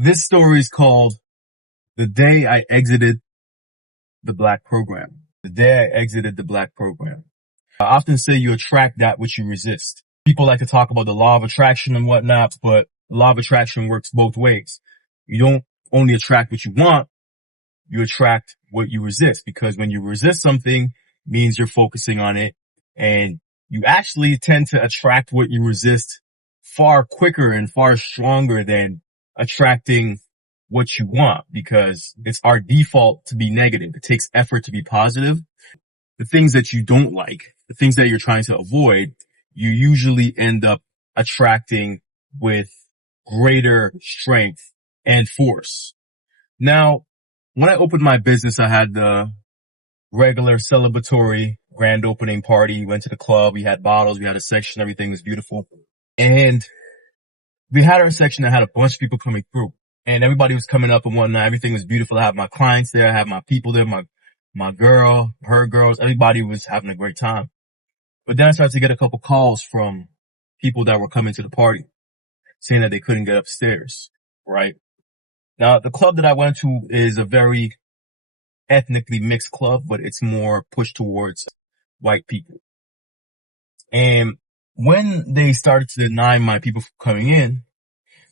This story is called The Day I Exited the Black Program. The Day I Exited the Black Program. I often say you attract that which you resist. People like to talk about the law of attraction and whatnot, but the law of attraction works both ways. You don't only attract what you want, you attract what you resist, because when you resist something, it means you're focusing on it, and you actually tend to attract what you resist far quicker and far stronger than attracting what you want, because it's our default to be negative. It takes effort to be positive. The things that you don't like, the things that you're trying to avoid, you usually end up attracting with greater strength and force. Now, when I opened my business, I had the regular celebratory grand opening party, went to the club, we had bottles, we had a section, everything was beautiful. And we had our section that had a bunch of people coming through, and everybody was coming up and whatnot. Everything was beautiful. I had my clients there, I had my people there, my girl, her girls, everybody was having a great time. But then I started to get a couple calls from people that were coming to the party saying that they couldn't get upstairs, right? Now, the club that I went to is a very ethnically mixed club, but it's more pushed towards white people. And when they started to deny my people from coming in,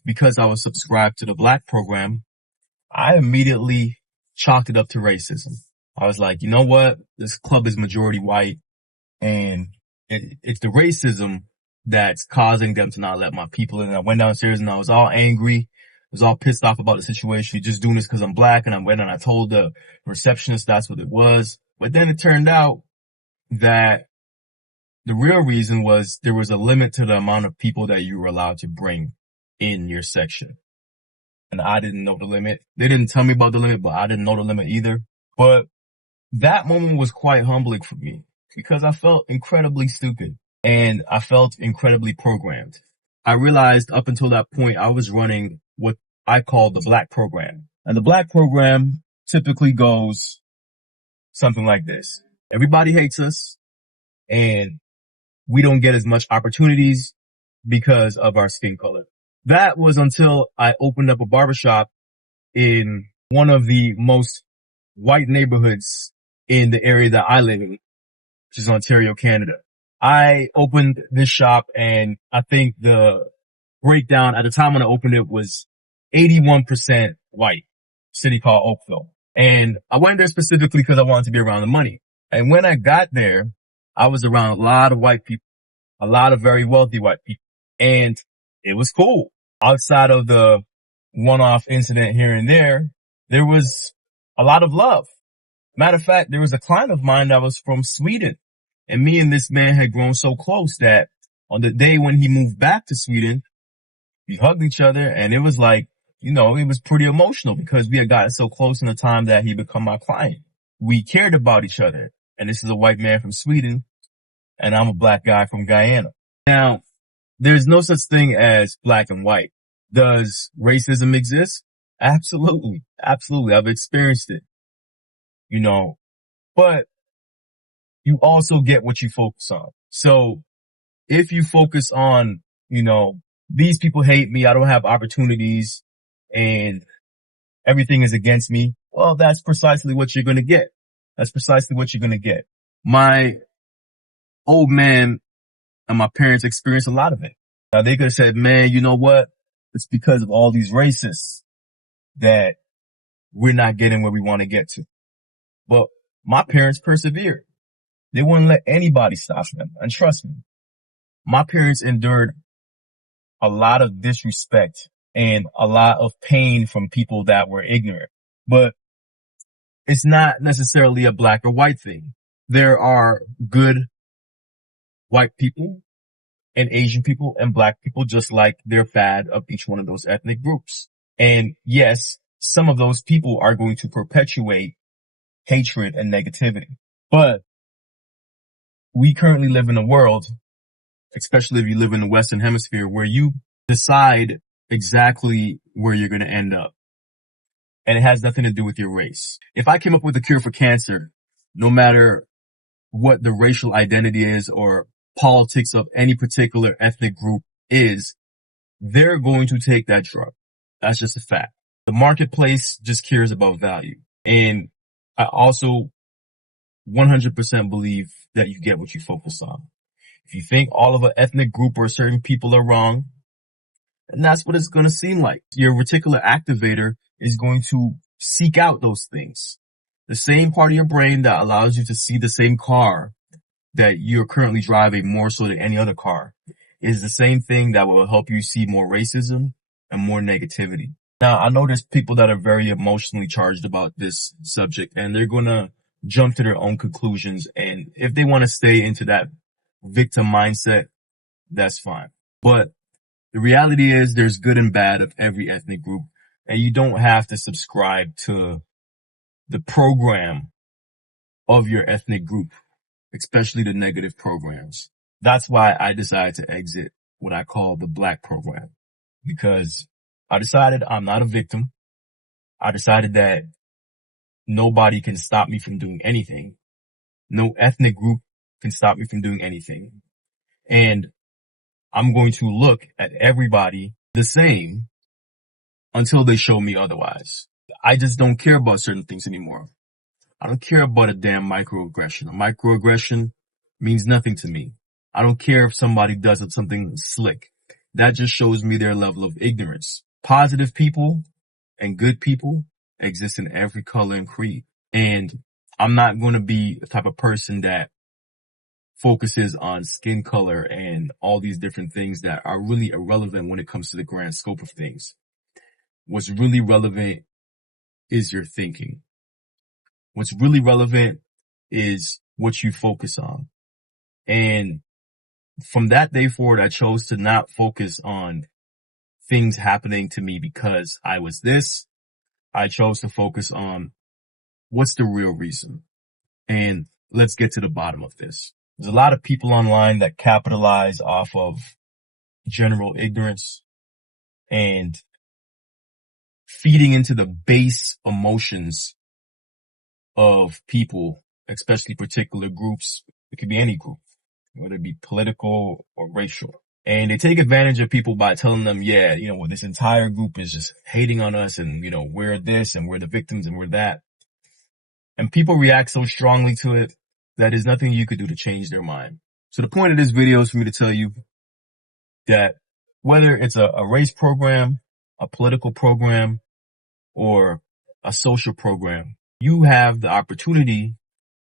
because I was subscribed to the black program, I immediately chalked it up to racism. I was like, you know what? This club is majority white, and it's the racism that's causing them to not let my people in. And I went downstairs and I was all angry. I was all pissed off about the situation. You're just doing this because I'm black. And I went and I told the receptionist that's what it was. But then it turned out that the real reason was there was a limit to the amount of people that you were allowed to bring in your section. And I didn't know the limit. They didn't tell me about the limit, but I didn't know the limit either. But that moment was quite humbling for me because I felt incredibly stupid and I felt incredibly programmed. I realized up until that point, I was running what I call the black program. And the black program typically goes something like this. Everybody hates us and we don't get as much opportunities because of our skin color. That was until I opened up a barbershop in one of the most white neighborhoods in the area that I live in, which is Ontario, Canada. I opened this shop and I think the breakdown at the time when I opened it was 81% white, city called Oakville. And I went there specifically because I wanted to be around the money. And when I got there, I was around a lot of white people, a lot of very wealthy white people. And it was cool. Outside of the one-off incident here and there was a lot of love. Matter of fact, there was a client of mine that was from Sweden, and me and this man had grown so close that on the day when he moved back to Sweden, we hugged each other, and it was like, you know, it was pretty emotional because we had gotten so close in the time that he became my client. We cared about each other, and this is a white man from Sweden, and I'm a black guy from Guyana. Now, there's no such thing as black and white. Does racism exist? Absolutely. Absolutely. I've experienced it, you know, but you also get what you focus on. So if you focus on, you know, these people hate me, I don't have opportunities, and everything is against me, well, that's precisely what you're going to get. That's precisely what you're going to get. My old man and my parents experienced a lot of it. Now, they could have said, man, you know what? It's because of all these racists that we're not getting where we want to get to. But my parents persevered. They wouldn't let anybody stop them. And trust me, my parents endured a lot of disrespect and a lot of pain from people that were ignorant. But it's not necessarily a black or white thing. There are good white people and Asian people and black people, just like they're fad of each one of those ethnic groups. And yes, some of those people are going to perpetuate hatred and negativity. But we currently live in a world, especially if you live in the Western Hemisphere, where you decide exactly where you're going to end up. And it has nothing to do with your race. If I came up with a cure for cancer, no matter what the racial identity is or politics of any particular ethnic group is, they're going to take that drug. That's just a fact. The marketplace just cares about value. And I also 100% believe that you get what you focus on. If you think all of an ethnic group or certain people are wrong, and that's what it's going to seem like. Your reticular activator is going to seek out those things. The same part of your brain that allows you to see the same car that you're currently driving more so than any other car is the same thing that will help you see more racism and more negativity. Now, I know there's people that are very emotionally charged about this subject, and they're going to jump to their own conclusions. And if they want to stay into that victim mindset, that's fine. But the reality is there's good and bad of every ethnic group, and you don't have to subscribe to the program of your ethnic group, especially the negative programs. That's why I decided to exit what I call the Black program, because I decided I'm not a victim. I decided that nobody can stop me from doing anything. No ethnic group can stop me from doing anything. And I'm going to look at everybody the same until they show me otherwise. I just don't care about certain things anymore. I don't care about a damn microaggression. A microaggression means nothing to me. I don't care if somebody does something slick. That just shows me their level of ignorance. Positive people and good people exist in every color and creed. And I'm not going to be the type of person that focuses on skin color and all these different things that are really irrelevant when it comes to the grand scope of things. What's really relevant is your thinking. What's really relevant is what you focus on. And from that day forward, I chose to not focus on things happening to me because I was this. I chose to focus on what's the real reason. And let's get to the bottom of this. There's a lot of people online that capitalize off of general ignorance and feeding into the base emotions of people, especially particular groups. It could be any group, whether it be political or racial. And they take advantage of people by telling them, yeah, well, this entire group is just hating on us and, we're this and we're the victims and we're that. And people react so strongly to it that there's nothing you could do to change their mind. So the point of this video is for me to tell you that whether it's a race program, a political program, or a social program, you have the opportunity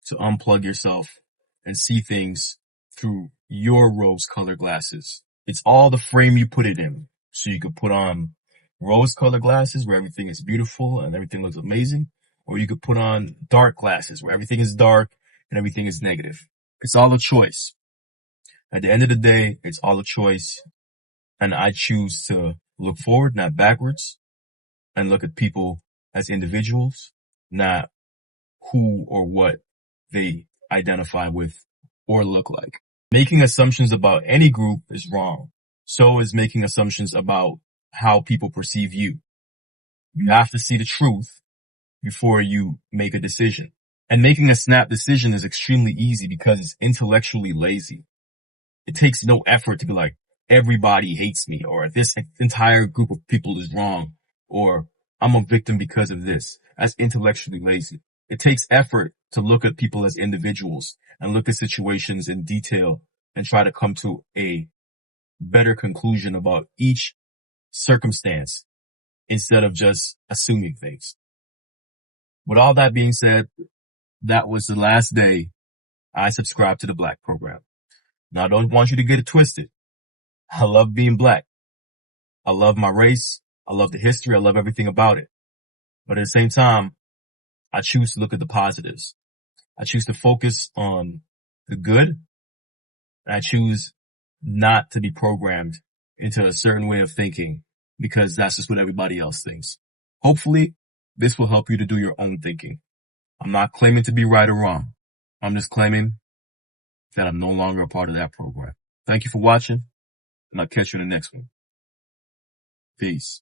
to unplug yourself and see things through your rose-colored glasses. It's all the frame you put it in. So you could put on rose-colored glasses where everything is beautiful and everything looks amazing, or you could put on dark glasses where everything is dark and everything is negative. It's all a choice. At the end of the day, it's all a choice. And I choose to look forward, not backwards, and look at people as individuals, not who or what they identify with or look like. Making assumptions about any group is wrong. So is making assumptions about how people perceive you. You have to see the truth before you make a decision. And making a snap decision is extremely easy because it's intellectually lazy. It takes no effort to be like, everybody hates me, or this entire group of people is wrong, or I'm a victim because of this. That's intellectually lazy. It takes effort to look at people as individuals and look at situations in detail and try to come to a better conclusion about each circumstance instead of just assuming things. With all that being said, that was the last day I subscribed to the Black program. Now, I don't want you to get it twisted. I love being Black. I love my race. I love the history. I love everything about it. But at the same time, I choose to look at the positives. I choose to focus on the good. And I choose not to be programmed into a certain way of thinking because that's just what everybody else thinks. Hopefully, this will help you to do your own thinking. I'm not claiming to be right or wrong. I'm just claiming that I'm no longer a part of that program. Thank you for watching, and I'll catch you in the next one. Peace.